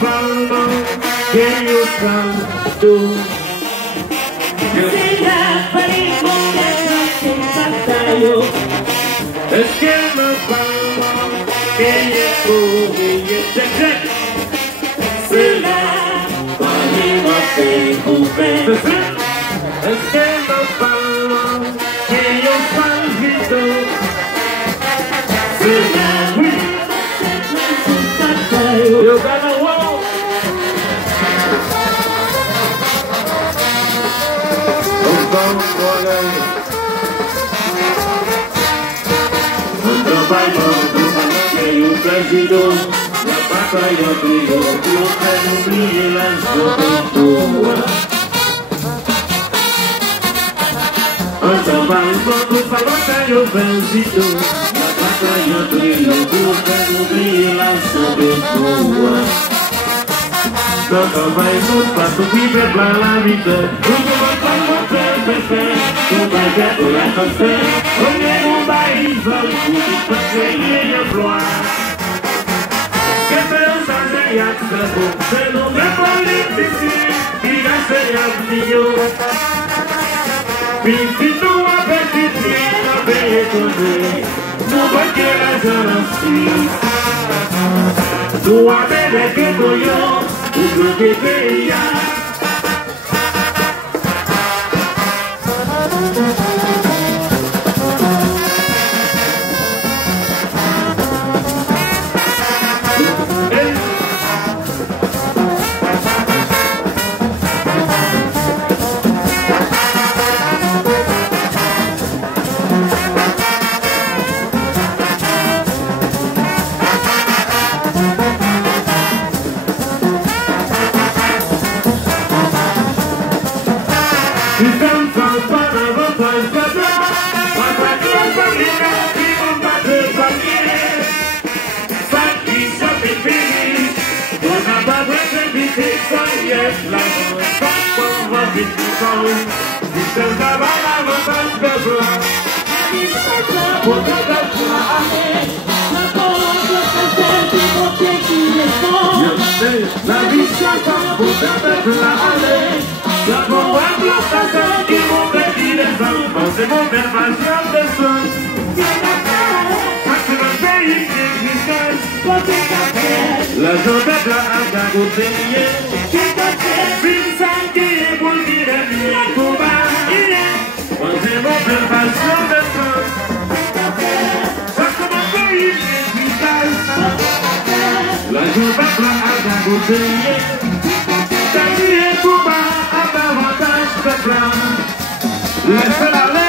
palma que yo canto. Es que la palma que yo coge y es secreto. C'est la palma que coge. Es que la palma que yo palpito. C'est la yo gana wow. La batalla brilló, Dios me brille las botas. Hasta bailó tu palota yo vencido. La batalla brilló, Dios me brille las botas. Todo bailó para tu vida, para la vida. Uno va para lo perfecto, tu vaya por la café. Oye, un baile, para que ella flora. Que pensas de Yaxaco, se lo ve político y ya se llama Pintito a petitina, ve con él, no cualquiera se así. Tú a ver que soy yo, un que veía. La vista está puta de la ale, la bomba explota que bomba tira el banco, se bomba el vacío del sol. Hace más bello que cristal, la zona de la alta botella, sin sangre volver a mi cuba, se bomba el vacío del sol. Hace más bello que cristal, la zona de la alta botella, también Cuba hasta matar de plan. Espérale.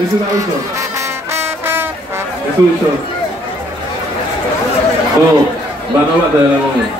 Es un auto. Es un shot. Oh, va a no bater la moneda.